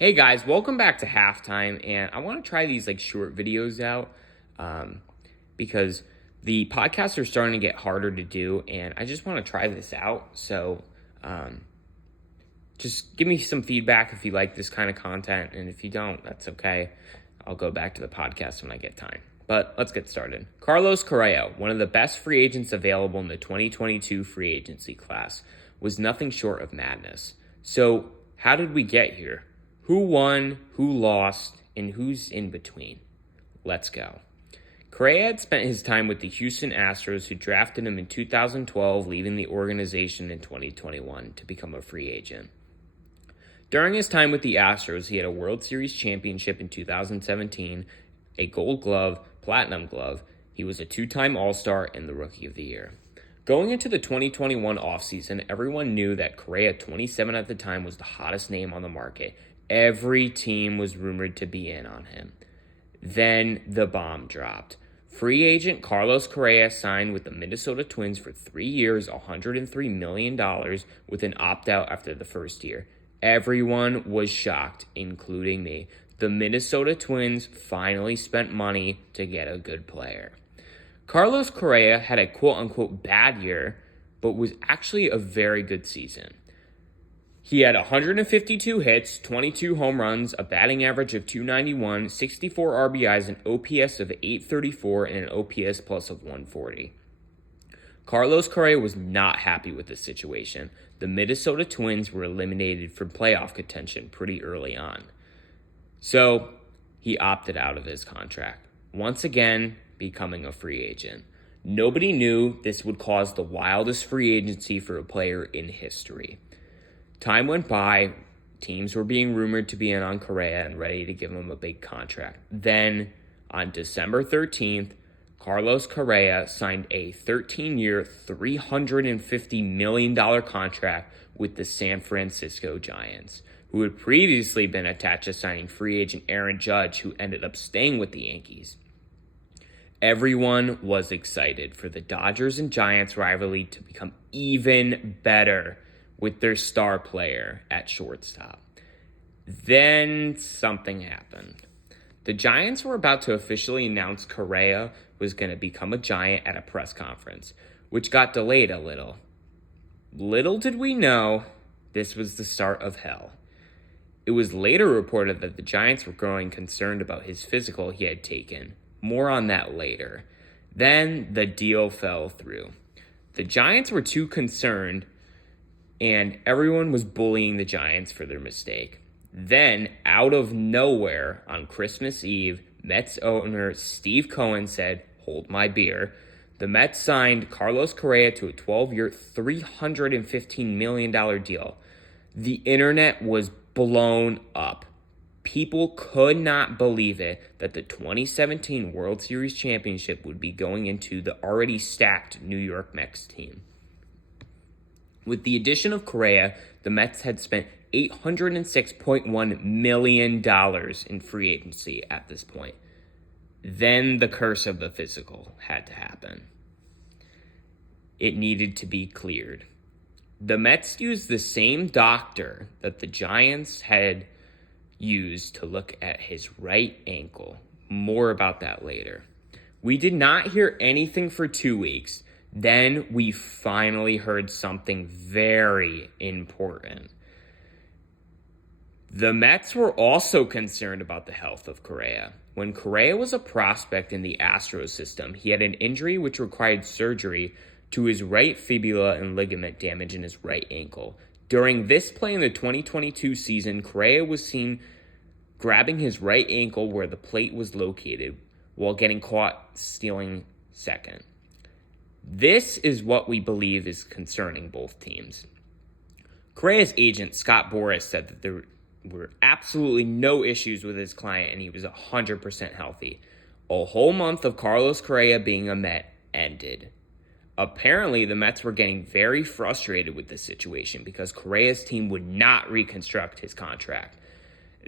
Hey guys, welcome back to halftime, and I want to try these short videos out because the podcasts are starting to get harder to do, and I just want to try this out. So just give me some feedback if you like this kind of content, and if you don't, that's okay. I'll go back to the podcast when I get time. But let's get started. Carlos Correa, one of the best free agents available in the 2022 free agency class, was nothing short of madness. So how did we get here? Who won, who lost, and who's in between? Let's go. Correa had spent his time with the Houston Astros, who drafted him in 2012, leaving the organization in 2021 to become a free agent. During his time with the Astros, he had a World Series championship in 2017, a Gold Glove, Platinum Glove. He was a two-time All-Star and the Rookie of the Year. Going into the 2021 offseason, everyone knew that Correa, 27 at the time, was the hottest name on the market. Every team was rumored to be in on him. Then the bomb dropped. Free agent Carlos Correa signed with the Minnesota Twins for 3 years, $103 million, with an opt-out after the first year. Everyone was shocked, including me. The Minnesota Twins finally spent money to get a good player. Carlos Correa had a quote-unquote bad year, but was actually a very good season. He had 152 hits, 22 home runs, a batting average of .291, 64 RBIs, an OPS of .834, and an OPS plus of .140. Carlos Correa was not happy with the situation. The Minnesota Twins were eliminated from playoff contention pretty early on. So he opted out of his contract, once again becoming a free agent. Nobody knew this would cause the wildest free agency for a player in history. Time went by, teams were being rumored to be in on Correa and ready to give him a big contract. Then, on December 13th, Carlos Correa signed a 13-year, $350 million contract with the San Francisco Giants, who had previously been attached to signing free agent Aaron Judge, who ended up staying with the Yankees. Everyone was excited for the Dodgers and Giants rivalry to become even better with their star player at shortstop. Then something happened. The Giants were about to officially announce Correa was going to become a Giant at a press conference, which got delayed a little. Little did we know, this was the start of hell. It was later reported that the Giants were growing concerned about his physical he had taken. More on that later. Then the deal fell through. The Giants were too concerned, and everyone was bullying the Giants for their mistake. Then, out of nowhere, on Christmas Eve, Mets owner Steve Cohen said, "Hold my beer." The Mets signed Carlos Correa to a 12-year, $315 million deal. The internet was blown up. People could not believe it that the 2017 World Series championship would be going into the already stacked New York Mets team. With the addition of Correa, the Mets had spent $806.1 million in free agency at this point. Then the curse of the physical had to happen. It needed to be cleared. The Mets used the same doctor that the Giants had used to look at his right ankle. More about that later. We did not hear anything for 2 weeks. Then we finally heard something very important. The Mets were also concerned about the health of Correa. When Correa was a prospect in the Astros system, he had an injury which required surgery to his right fibula and ligament damage in his right ankle. During this play in the 2022 season, Correa was seen grabbing his right ankle where the plate was located while getting caught stealing second. This is what we believe is concerning both teams. Correa's agent, Scott Boras, said that there were absolutely no issues with his client and he was 100% healthy. A whole month of Carlos Correa being a Met ended. Apparently, the Mets were getting very frustrated with this situation because Correa's team would not reconstruct his contract.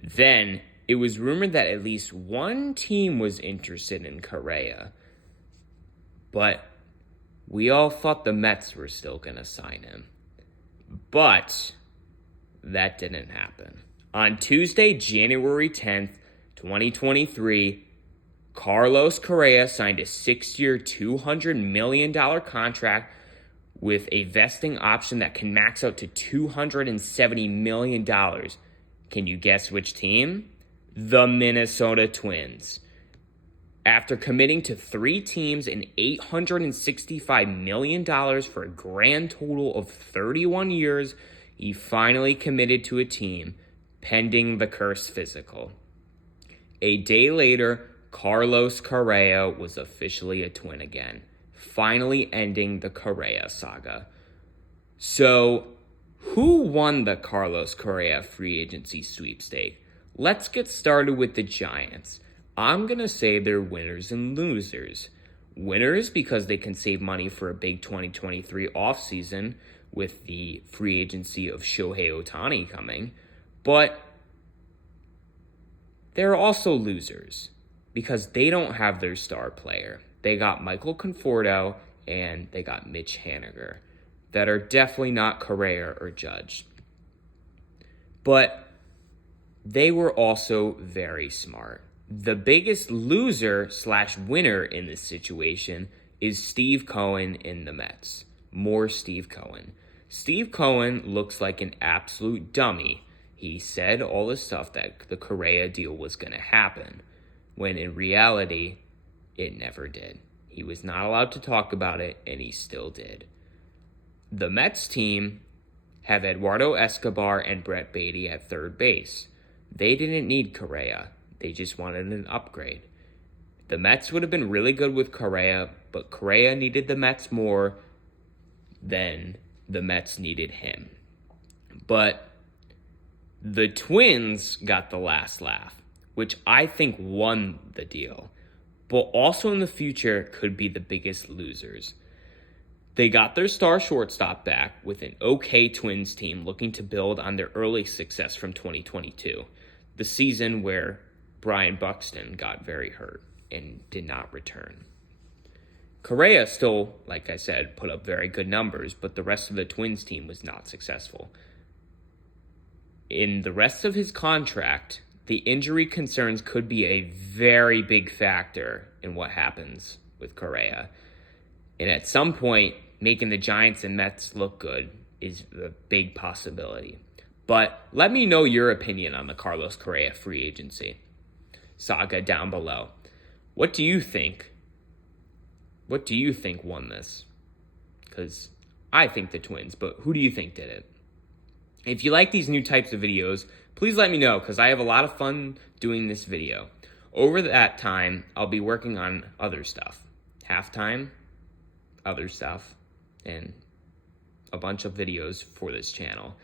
Then, it was rumored that at least one team was interested in Correa, but we all thought the Mets were still going to sign him. But that didn't happen. On Tuesday, January 10th, 2023, Carlos Correa signed a 6-year, $200 million contract with a vesting option that can max out to $270 million. Can you guess which team? The Minnesota Twins. After committing to 3 teams and $865 million for a grand total of 31 years, he finally committed to a team, pending the curse physical. A day later, Carlos Correa was officially a Twin again, finally ending the Correa saga. So, who won the Carlos Correa free agency sweepstake? Let's get started with the Giants. I'm going to say they're winners and losers. Winners because they can save money for a big 2023 offseason with the free agency of Shohei Ohtani coming. But they're also losers because they don't have their star player. They got Michael Conforto and they got Mitch Haniger that are definitely not Correa or Judge. But they were also very smart. The biggest loser / winner in this situation is Steve Cohen in the Mets. More Steve Cohen. Steve Cohen looks like an absolute dummy. He said all the stuff that the Correa deal was going to happen, when in reality, it never did. He was not allowed to talk about it, and he still did. The Mets team have Eduardo Escobar and Brett Beatty at third base. They didn't need Correa. They just wanted an upgrade. The Mets would have been really good with Correa, but Correa needed the Mets more than the Mets needed him. But the Twins got the last laugh, which I think won the deal, but also in the future could be the biggest losers. They got their star shortstop back with an okay Twins team looking to build on their early success from 2022, the season where Brian Buxton got very hurt and did not return. Correa still, like I said, put up very good numbers, but the rest of the Twins team was not successful. In the rest of his contract, the injury concerns could be a very big factor in what happens with Correa. And at some point, making the Giants and Mets look good is a big possibility. But let me know your opinion on the Carlos Correa free agency saga down below. What do you think? What do you think won this? Because I think the Twins, but who do you think did it? If you like these new types of videos, please let me know because I have a lot of fun doing this video. Over that time, I'll be working on other stuff. Halftime, other stuff, and a bunch of videos for this channel,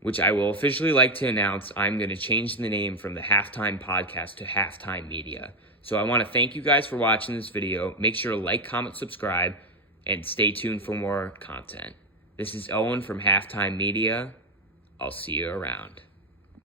which I will officially like to announce. I'm going to change the name from the Halftime Podcast to Halftime Media. So I want to thank you guys for watching this video. Make sure to like, comment, subscribe, and stay tuned for more content. This is Owen from Halftime Media. I'll see you around.